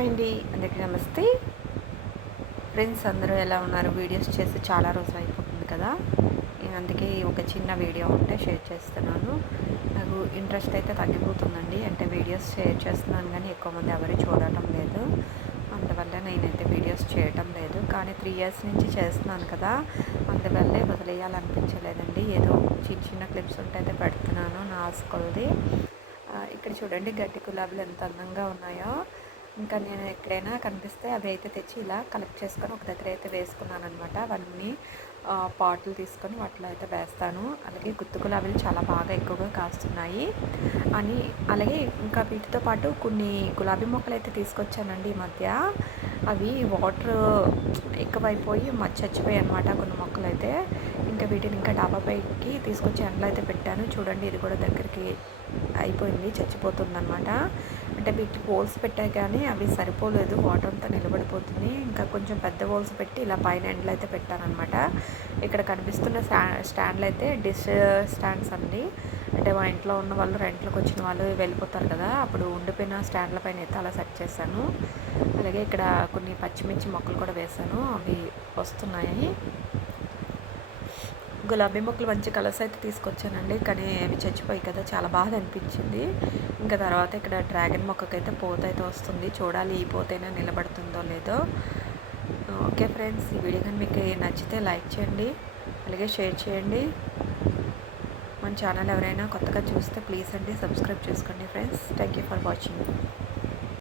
Hi అండి. అందరికీ నమస్తే. ఫ్రెండ్స్ అందరూ ఎలా ఉన్నారు? వీడియోస్ చేసి చాలా రోజులు అయిపోతుంది కదా. నేను అందుకే ఒక చిన్న వీడియో ఉంటే షేర్ చేస్తున్నాను. నాకు ఇంట్రెస్ట్ అయితే తగ్గిపోతుందండి. అంటే వీడియోస్ షేర్ చేస్తున్నాను కానీ ఎక్కువ మంది ఎవరు చూడటం లేదు. అందువల్ల నేనైతే వీడియోస్ చేయటం లేదు. కానీ త్రీ ఇయర్స్ నుంచి చేస్తున్నాను కదా. అందువల్లే వదిలేయాలనిపించలేదండి. ఏదో చిన్న చిన్న క్లిప్స్ ఉంటే అయితే పెడుతున్నాను నా స్కూల్ది ఇక్కడ చూడండి గట్టి గులాబీలు ఎంత అందంగా ఉన్నాయో. ఇంకా నేను ఎక్కడైనా కనిపిస్తే అవి అయితే తెచ్చి ఇలా కలెక్ట్ చేసుకొని ఒక దగ్గర అయితే వేసుకున్నాను అనమాట అవన్నీ పాటలు తీసుకొని వాటిలో అయితే వేస్తాను. అలాగే గుత్తుకులు అవి చాలా బాగా ఎక్కువగా కాస్తున్నాయి. అని అలాగే ఇంకా వీటితో పాటు కొన్ని గులాబీ మొక్కలు అయితే తీసుకొచ్చానండి ఈ మధ్య. అవి వాటర్ ఎక్కువైపోయి మచ్చ చచ్చిపోయాయి అనమాట కొన్ని మొక్కలు అయితే. ఇంకా వీటిని ఇంకా డాబా పైకి తీసుకొచ్చి ఎండలో అయితే పెట్టాను. చూడండి ఇది కూడా దగ్గరికి అయిపోయింది చచ్చిపోతుందన్నమాట. అంటే వీటికి హోల్స్ పెట్టాయి కానీ అవి సరిపోలేదు. వాటర్ అంతా నిలబడిపోతుంది. ఇంకా కొంచెం పెద్ద హోల్స్ పెట్టి ఇలా పైన ఎండలో అయితే పెట్టానమాట ఇక్కడ కనిపిస్తున్న స్టా స్టాండ్లు అయితే డిష్ స్టాండ్స్ అండి. అంటే మా ఇంట్లో ఉన్న వాళ్ళు రెంట్లకు వచ్చిన వాళ్ళు వెళ్ళిపోతారు కదా అప్పుడు ఉండిపోయిన స్టాండ్ల పైన అయితే అలా సెట్ చేశాను. అలాగే ఇక్కడ కొన్ని పచ్చిమిర్చి మొక్కలు కూడా వేశాను అవి వస్తున్నాయి. గులాబీ మొక్కలు మంచి కలర్స్ అయితే తీసుకొచ్చానండి కానీ అవి చచ్చిపోయి కదా చాలా బాధ అనిపించింది. ఇంకా తర్వాత ఇక్కడ డ్రాగన్ మొక్కకైతే పోత అయితే వస్తుంది చూడాలి ఈ పోతైనా నిలబడుతుందో లేదో. ఓకే ఫ్రెండ్స్ ఈ వీడియో కానీ మీకు నచ్చితే లైక్ చేయండి అలాగే షేర్ చేయండి. మన ఛానల్ ఎవరైనా కొత్తగా చూస్తే ప్లీజ్ అండి సబ్స్క్రైబ్ చేసుకోండి friends. Thank you for watching.